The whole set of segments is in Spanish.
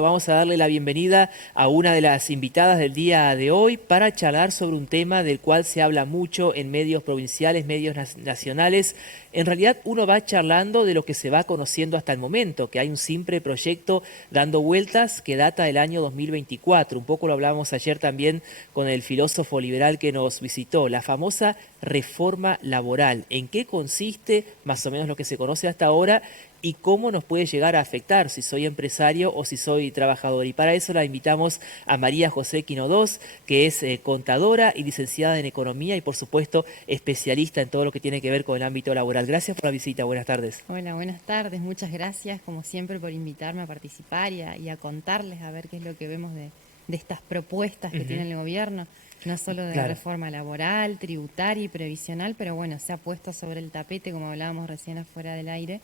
Vamos a darle la bienvenida a una de las invitadas del día de hoy para charlar sobre un tema del cual se habla mucho en medios provinciales, medios nacionales. En realidad uno va charlando de lo que se va conociendo hasta el momento, que hay un simple proyecto dando vueltas que data del año 2024. Un poco lo hablábamos ayer también con el filósofo liberal que nos visitó, la famosa reforma laboral. ¿En qué consiste más o menos lo que se conoce hasta ahora? Y cómo nos puede llegar a afectar si soy empresario o si soy trabajador. Y para eso la invitamos a María José Quinodós, que es contadora y licenciada en Economía y por supuesto especialista en todo lo que tiene que ver con el ámbito laboral. Gracias por la visita, buenas tardes. Hola, buenas tardes, muchas gracias como siempre por invitarme a participar y a contarles a ver qué es lo que vemos de estas propuestas que tiene el gobierno, no solo de Claro. reforma laboral, tributaria y previsional, pero bueno, se ha puesto sobre el tapete, como hablábamos recién afuera del aire,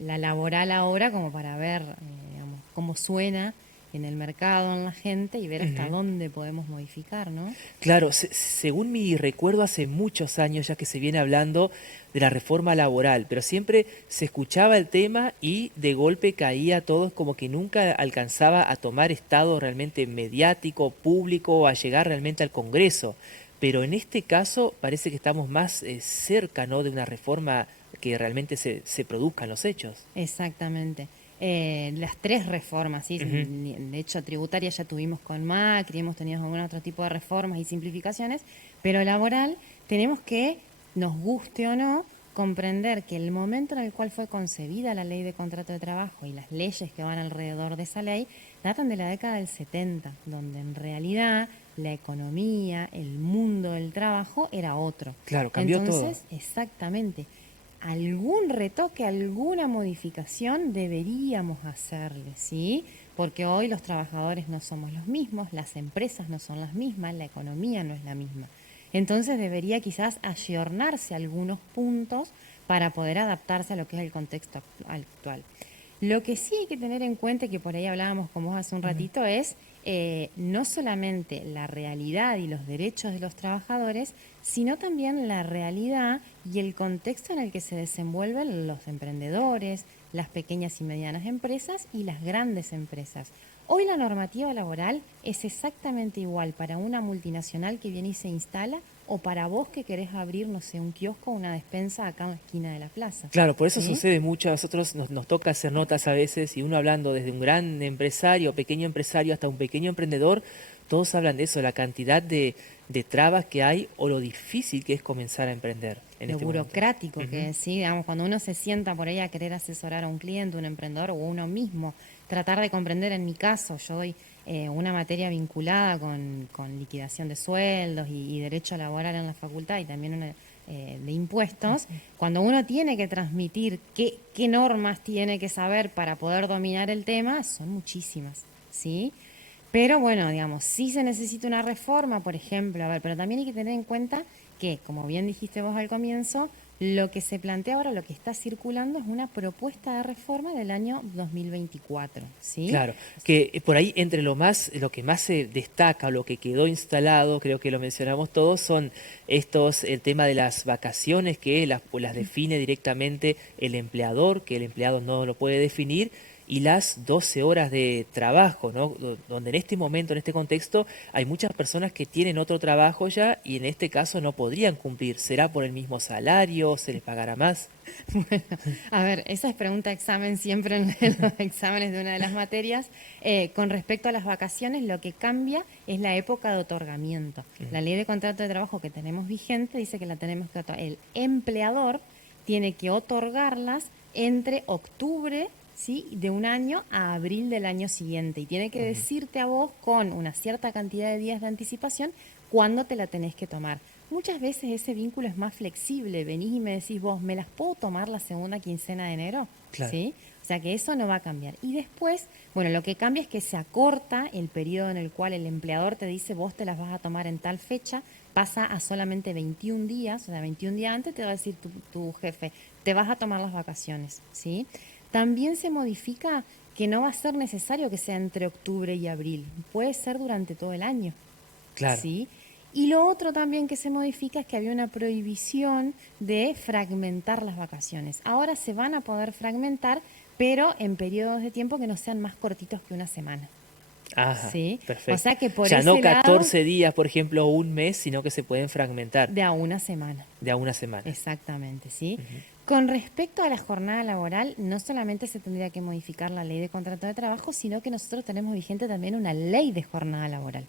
la laboral ahora como para ver digamos, cómo suena en el mercado, en la gente y ver hasta dónde podemos modificar, ¿no? Claro, según mi recuerdo hace muchos años ya que se viene hablando de la reforma laboral, pero siempre se escuchaba el tema y de golpe caía todo como que nunca alcanzaba a tomar estado realmente mediático, público, a llegar realmente al Congreso. Pero en este caso parece que estamos más cerca, ¿no?, de una reforma que realmente se produzca en los hechos. Exactamente. Las tres reformas, ¿sí? Ujú. De hecho, tributaria ya tuvimos con Macri, hemos tenido algún otro tipo de reformas y simplificaciones, pero laboral tenemos que, nos guste o no, comprender que el momento en el cual fue concebida la ley de contrato de trabajo y las leyes que van alrededor de esa ley datan de la década del 70, donde en realidad la economía, el mundo del trabajo era otro. Claro, cambió todo. Entonces, exactamente, algún retoque, alguna modificación deberíamos hacerle, ¿sí? Porque hoy los trabajadores no somos los mismos, las empresas no son las mismas, la economía no es la misma. Entonces debería quizás ayornarse algunos puntos para poder adaptarse a lo que es el contexto actual. Lo que sí hay que tener en cuenta, que por ahí hablábamos con vos hace un ratito, es no solamente la realidad y los derechos de los trabajadores, sino también la realidad y el contexto en el que se desenvuelven los emprendedores, las pequeñas y medianas empresas y las grandes empresas. Hoy la normativa laboral es exactamente igual para una multinacional que viene y se instala o para vos que querés abrir, no sé, un kiosco o una despensa acá en la esquina de la plaza. Claro, por eso ¿Sí? sucede mucho. A nosotros nos toca hacer notas a veces y uno hablando desde un gran empresario, pequeño empresario hasta un pequeño emprendedor, todos hablan de eso, la cantidad de trabas que hay o lo difícil que es comenzar a emprender en Lo este momento. burocrático Ujú. que es, ¿sí? Digamos, cuando uno se sienta por ahí a querer asesorar a un cliente, un emprendedor o uno mismo, tratar de comprender, en mi caso, yo doy una materia vinculada con liquidación de sueldos y derecho laboral en la facultad y también una de impuestos, cuando uno tiene que transmitir qué normas tiene que saber para poder dominar el tema, son muchísimas, ¿sí? Pero bueno, digamos, sí se necesita una reforma, por ejemplo, a ver, pero también hay que tener en cuenta que, como bien dijiste vos al comienzo, lo que se plantea ahora, lo que está circulando es una propuesta de reforma del año 2024, ¿sí? Claro, que por ahí entre lo que más se destaca, lo que quedó instalado, creo que lo mencionamos todos, son el tema de las vacaciones que pues las define directamente el empleador, que el empleado no lo puede definir, y las 12 horas de trabajo, ¿no? Donde en este momento, en este contexto, hay muchas personas que tienen otro trabajo ya y en este caso no podrían cumplir. ¿Será por el mismo salario? ¿Se les pagará más? Bueno, a ver, esa es pregunta de examen siempre en los exámenes de una de las materias. Con respecto a las vacaciones, lo que cambia es la época de otorgamiento. La ley de contrato de trabajo que tenemos vigente dice que la tenemos que el empleador tiene que otorgarlas entre octubre, ¿sí?, de un año a abril del año siguiente y tiene que decirte a vos con una cierta cantidad de días de anticipación cuándo te la tenés que tomar. Muchas veces ese vínculo es más flexible. Venís y me decís vos, ¿me las puedo tomar la segunda quincena de enero? Claro. ¿Sí? O sea que eso no va a cambiar. Y después, bueno, lo que cambia es que se acorta el periodo en el cual el empleador te dice vos te las vas a tomar en tal fecha, pasa a solamente 21 días, o sea, 21 días antes te va a decir tu jefe, te vas a tomar las vacaciones, ¿sí? También se modifica que no va a ser necesario que sea entre octubre y abril, puede ser durante todo el año. Claro. ¿Sí? Y lo otro también que se modifica es que había una prohibición de fragmentar las vacaciones. Ahora se van a poder fragmentar, pero en periodos de tiempo que no sean más cortitos que una semana. Ajá, ¿Sí? O perfecto. sea que O por sea, no ese lado, 14 días, por ejemplo, o un mes, sino que se pueden fragmentar de a una semana. de a una semana. Exactamente, ¿sí? Ujú. Con respecto a la jornada laboral, no solamente se tendría que modificar la ley de contrato de trabajo, sino que nosotros tenemos vigente también una ley de jornada laboral.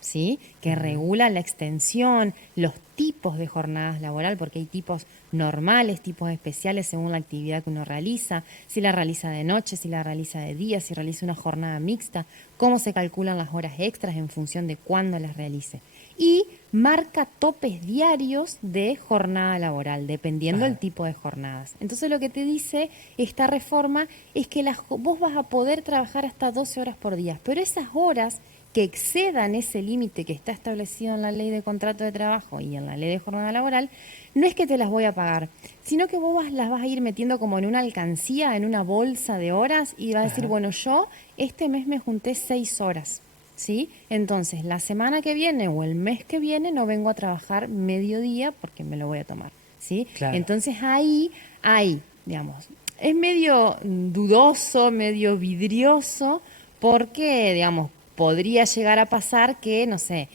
¿Sí? Que Ujú. regula la extensión, los tipos de jornadas laboral, porque hay tipos normales, tipos especiales según la actividad que uno realiza, si la realiza de noche, si la realiza de día, si realiza una jornada mixta, cómo se calculan las horas extras en función de cuándo las realice. Y marca topes diarios de jornada laboral, dependiendo del Ajá. tipo de jornadas. Entonces lo que te dice esta reforma es que vos vas a poder trabajar hasta 12 horas por día, pero esas horas que excedan ese límite que está establecido en la ley de contrato de trabajo y en la ley de jornada laboral, no es que te las voy a pagar, sino que las vas a ir metiendo como en una alcancía, en una bolsa de horas y vas a decir, Ajá. bueno, yo este mes me junté 6 horas. ¿Sí? Entonces, la semana que viene o el mes que viene no vengo a trabajar mediodía porque me lo voy a tomar. ¿Sí? Claro. Entonces ahí, digamos, es medio dudoso, medio vidrioso, porque, digamos, podría llegar a pasar que, no sé,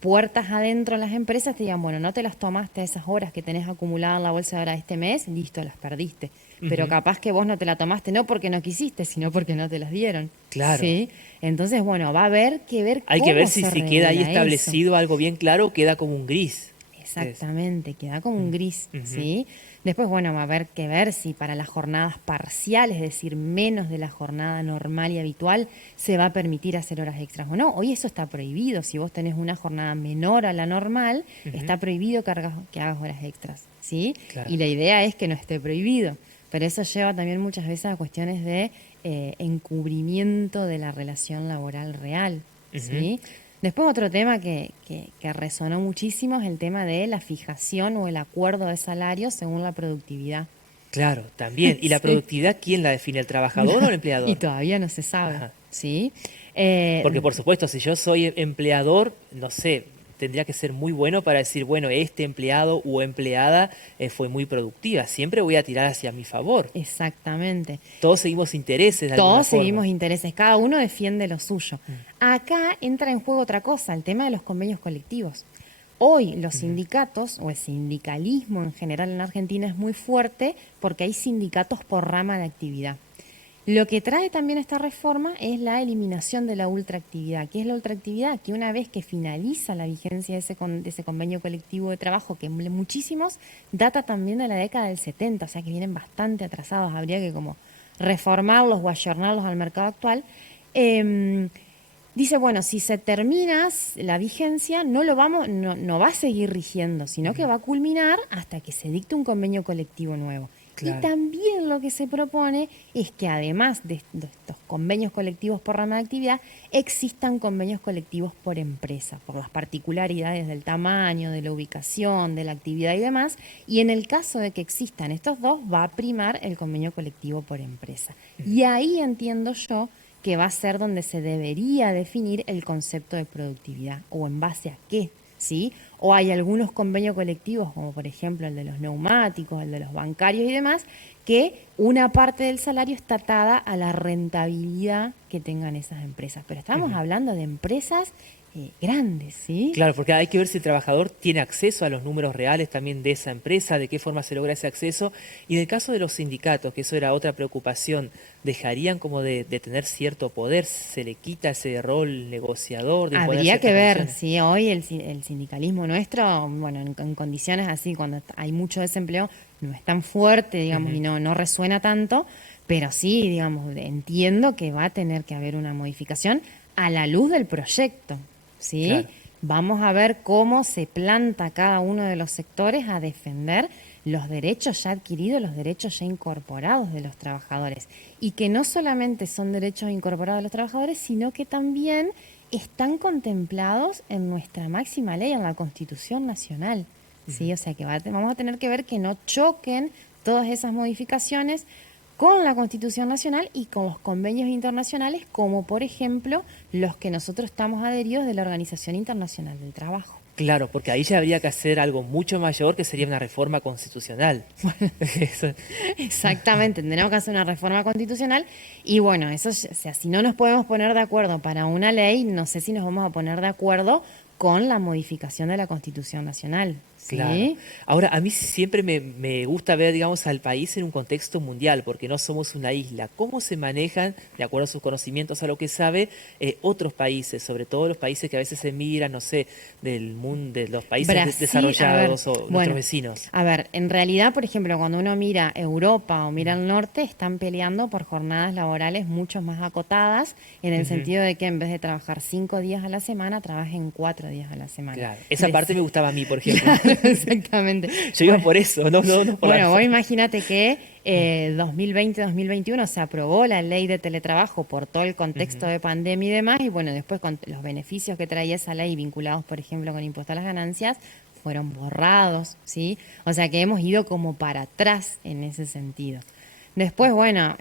puertas adentro las empresas te digan, bueno, no te las tomaste esas horas que tenés acumuladas en la bolsa de hora de este mes, listo, las perdiste. Pero Ujú. capaz que vos no te la tomaste no porque no quisiste, sino porque no te las dieron. Claro. ¿Sí? Entonces, bueno, va a haber que ver Hay que ver cómo si, se si queda ahí regula eso. establecido algo bien claro, queda como un gris. Es. Exactamente, queda como un gris, Ujú. ¿sí? Después, bueno, va a haber que ver si para las jornadas parciales, es decir, menos de la jornada normal y habitual, se va a permitir hacer horas extras o no. Hoy eso está prohibido. Si vos tenés una jornada menor a la normal, Ujú. está prohibido que hagas horas extras, ¿sí? Claro. Y la idea es que no esté prohibido. Pero eso lleva también muchas veces a cuestiones de encubrimiento de la relación laboral real, Ujú. ¿sí? Después otro tema que resonó muchísimo es el tema de la fijación o el acuerdo de salario según la productividad. Claro, también. ¿Y la Sí. productividad quién la define, el trabajador o el Y empleador? todavía no se sabe, Ajá. ¿sí? Porque por supuesto, si yo soy empleador, no sé, tendría que ser muy bueno para decir, bueno, este empleado o empleada fue muy productiva. Siempre voy a tirar hacia mi favor. Exactamente. Todos seguimos intereses de alguna Todos forma. seguimos intereses, cada uno defiende lo suyo. Mm. Acá entra en juego otra cosa, el tema de los convenios colectivos. Hoy los Ujú. sindicatos o el sindicalismo en general en Argentina es muy fuerte porque hay sindicatos por rama de actividad. Lo que trae también esta reforma es la eliminación de la ultraactividad. ¿Qué es la ultraactividad? Que una vez que finaliza la vigencia de ese convenio colectivo de trabajo, que muchísimos data también de la década del 70, o sea que vienen bastante atrasados, habría que como reformarlos o ayornarlos al mercado actual. eh, Dice, bueno, si se termina la vigencia, no va a seguir rigiendo, sino que Ujú. va a culminar hasta que se dicte un convenio colectivo nuevo. Y Claro. también lo que se propone es que además de estos convenios colectivos por rama de actividad, existan convenios colectivos por empresa, por las particularidades del tamaño, de la ubicación, de la actividad y demás. Y en el caso de que existan estos dos, va a primar el convenio colectivo por empresa. Ujú. Y ahí entiendo yo que va a ser donde se debería definir el concepto de productividad o en base a qué, ¿sí? O hay algunos convenios colectivos, como por ejemplo el de los neumáticos, el de los bancarios y demás, que una parte del salario está atada a la rentabilidad que tengan esas empresas. Pero estamos Ujú. hablando de empresas grandes, ¿sí? Claro, porque hay que ver si el trabajador tiene acceso a los números reales también de esa empresa, de qué forma se logra ese acceso. Y en el caso de los sindicatos, que eso era otra preocupación, ¿dejarían como de tener cierto poder? ¿Se le quita ese rol negociador de imponer Habría que ciertas ver condiciones? si hoy el sindicalismo nuestro, bueno, en condiciones así, cuando hay mucho desempleo, no es tan fuerte, digamos, y Ujú. no resuena tanto, pero sí, digamos, entiendo que va a tener que haber una modificación a la luz del proyecto, ¿sí? Claro. Vamos a ver cómo se planta cada uno de los sectores a defender los derechos ya adquiridos, los derechos ya incorporados de los trabajadores. Y que no solamente son derechos incorporados de los trabajadores, sino que también están contemplados en nuestra máxima ley, en la Constitución Nacional. ¿Sí? Ujú. O sea que vamos a tener que ver que no choquen todas esas modificaciones con la Constitución Nacional y con los convenios internacionales, como por ejemplo los que nosotros estamos adheridos de la Organización Internacional del Trabajo. Claro, porque ahí ya habría que hacer algo mucho mayor que sería una reforma constitucional. Eso- Exactamente, tenemos que hacer una reforma constitucional y bueno, eso, o sea, si no nos podemos poner de acuerdo para una ley, no sé si nos vamos a poner de acuerdo con la modificación de la Constitución Nacional, Claro. ¿sí? Ahora, a mí siempre me gusta ver, digamos, al país en un contexto mundial, porque no somos una isla. ¿Cómo se manejan, de acuerdo a sus conocimientos, a lo que sabe, otros países, sobre todo los países que a veces se miran, no sé, del mundo, de los países Brasil, a ver, desarrollados o nuestros bueno, vecinos? a ver, en realidad, por ejemplo, cuando uno mira Europa o mira el norte, están peleando por jornadas laborales mucho más acotadas, en el Ujú. sentido de que en vez de trabajar 5 días a la semana, trabajen 4 días a la semana. Claro. Esa Les- parte me gustaba a mí, por ejemplo. Claro, exactamente. Yo iba Bueno, por eso, no por la bueno, vos reforma. imagínate que 2020-2021 se aprobó la ley de teletrabajo por todo el contexto Ujú. de pandemia y demás, y bueno, después con los beneficios que traía esa ley vinculados, por ejemplo, con impuesto a las ganancias, fueron borrados, ¿sí? O sea que hemos ido como para atrás en ese sentido. Después, bueno,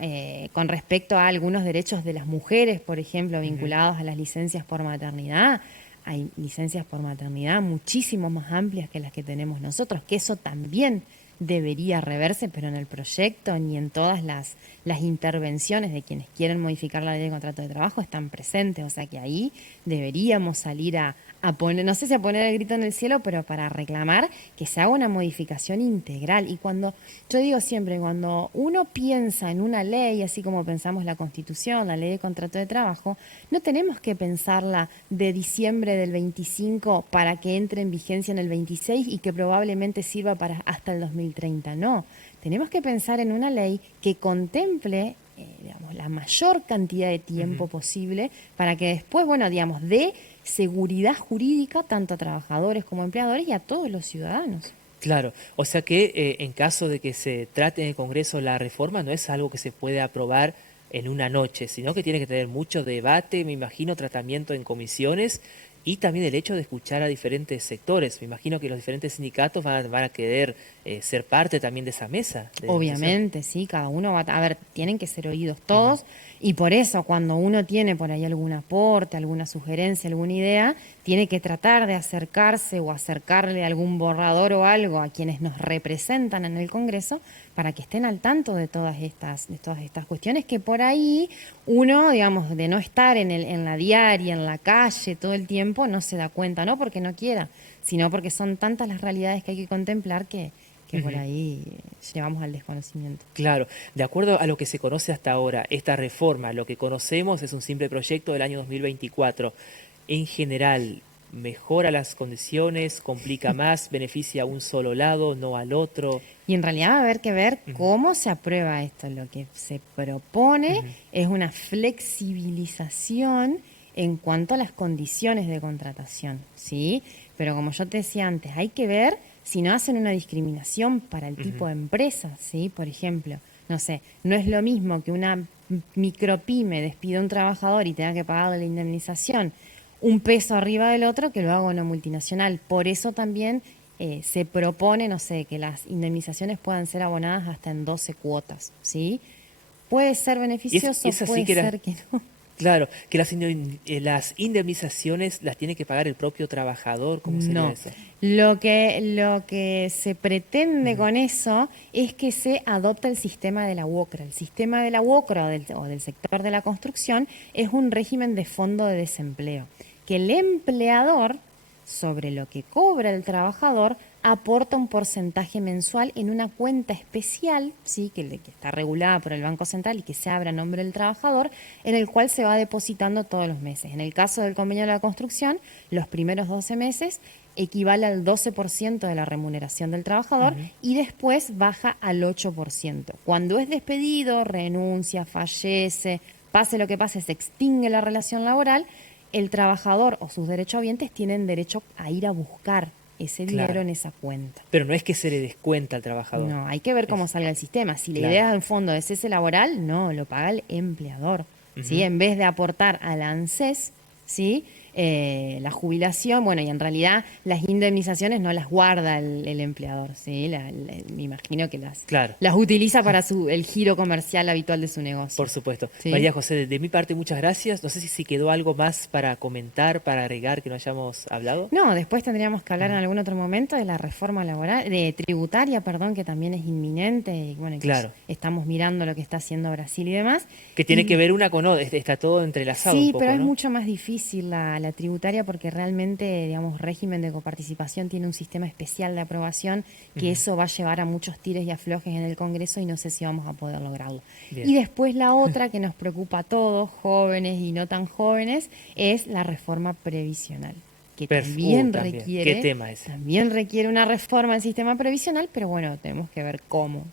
con respecto a algunos derechos de las mujeres, por ejemplo, Ujú. vinculados a las licencias por maternidad, hay licencias por maternidad muchísimo más amplias que las que tenemos nosotros, que eso también debería reverse, pero en el proyecto ni en todas las intervenciones de quienes quieren modificar la ley de contrato de trabajo están presentes. O sea que ahí deberíamos salir a poner, no sé si a poner el grito en el cielo, pero para reclamar que se haga una modificación integral. Y cuando, yo digo siempre, cuando uno piensa en una ley, así como pensamos la Constitución, la ley de contrato de trabajo, no tenemos que pensarla de diciembre del 25 para que entre en vigencia en el 26 y que probablemente sirva para hasta el 2030. No, tenemos que pensar en una ley que contemple digamos, la mayor cantidad de tiempo Ujú. posible para que después, bueno, digamos, dé seguridad jurídica tanto a trabajadores como a empleadores y a todos los ciudadanos. Claro, o sea que en caso de que se trate en el Congreso la reforma, no es algo que se puede aprobar en una noche, sino que tiene que tener mucho debate, me imagino, tratamiento en comisiones y también el hecho de escuchar a diferentes sectores. Me imagino que los diferentes sindicatos van a querer ser parte también de esa mesa de negociación. Obviamente, sí, cada uno va a ver, tienen que ser oídos Ujú. todos y por eso cuando uno tiene por ahí algún aporte, alguna sugerencia, alguna idea, tiene que tratar de acercarse o acercarle algún borrador o algo a quienes nos representan en el Congreso para que estén al tanto de todas estas cuestiones que por ahí uno, digamos, de no estar en la diaria, en la calle todo el tiempo, no se da cuenta, no porque no quiera, sino porque son tantas las realidades que hay que contemplar que por Ujú. ahí llevamos al desconocimiento. Claro, de acuerdo a lo que se conoce hasta ahora, esta reforma, lo que conocemos es un simple proyecto del año 2024. En general, ¿mejora las condiciones, complica más, beneficia a un solo lado, no al otro? Y en realidad va a haber que ver Ujú. cómo se aprueba esto. Lo que se propone Ujú. es una flexibilización en cuanto a las condiciones de contratación, ¿sí? Pero como yo te decía antes, hay que ver si no hacen una discriminación para el tipo Ujú. de empresa, ¿sí? Por ejemplo, no sé, no es lo mismo que una micropyme despida a un trabajador y tenga que pagarle la indemnización un peso arriba del otro que lo haga una multinacional. Por eso también se propone, no sé, que las indemnizaciones puedan ser abonadas hasta en 12 cuotas, ¿sí? Puede ser Y beneficioso, es así puede que ser que no. claro, que las indemnizaciones las tiene que pagar el propio trabajador, ¿cómo sería No. eso? Lo que se pretende Ujú. con eso es que se adopte el sistema de la UOCRA. El sistema de la UOCRA o del sector de la construcción es un régimen de fondo de desempleo, que el empleador, sobre lo que cobra el trabajador, aporta un porcentaje mensual en una cuenta especial, ¿sí? que está regulada por el Banco Central y que se abre a nombre del trabajador, en el cual se va depositando todos los meses. En el caso del convenio de la construcción, los primeros 12 meses equivale al 12% de la remuneración del trabajador Ujú. y después baja al 8%. Cuando es despedido, renuncia, fallece, pase lo que pase, se extingue la relación laboral, el trabajador o sus derechohabientes tienen derecho a ir a buscar ese dinero Claro, en esa cuenta. pero no es que se le descuenta al trabajador. No, hay que ver cómo Es, salga el sistema. Si la claro. idea en fondo es ese laboral, no, lo paga el empleador. ¿Sí? Ujú. En vez de aportar al ANSES, ¿sí? la jubilación, bueno, y en realidad las indemnizaciones no las guarda el empleador, ¿sí? Me imagino que Claro. las utiliza para el giro comercial habitual de su negocio. Por supuesto. ¿Sí? María José, de mi parte muchas gracias. No sé si quedó algo más para comentar, para agregar que no hayamos hablado. No, después tendríamos que hablar en algún otro momento de la reforma laboral, de tributaria, perdón, que también es inminente y bueno, que Claro. estamos mirando lo que está haciendo Brasil y demás. Que tiene Y que ver una con otra, está todo entrelazado un sí, poco, pero es ¿no? mucho más difícil la tributaria porque realmente, digamos, régimen de coparticipación tiene un sistema especial de aprobación que eso va a llevar a muchos tires y aflojes en el Congreso y no sé si vamos a poder lograrlo. Bien. Y después la otra que nos preocupa a todos, jóvenes y no tan jóvenes, es la reforma previsional, que también también. ¿Qué tema ese? también requiere una reforma del sistema previsional, pero bueno, tenemos que ver cómo.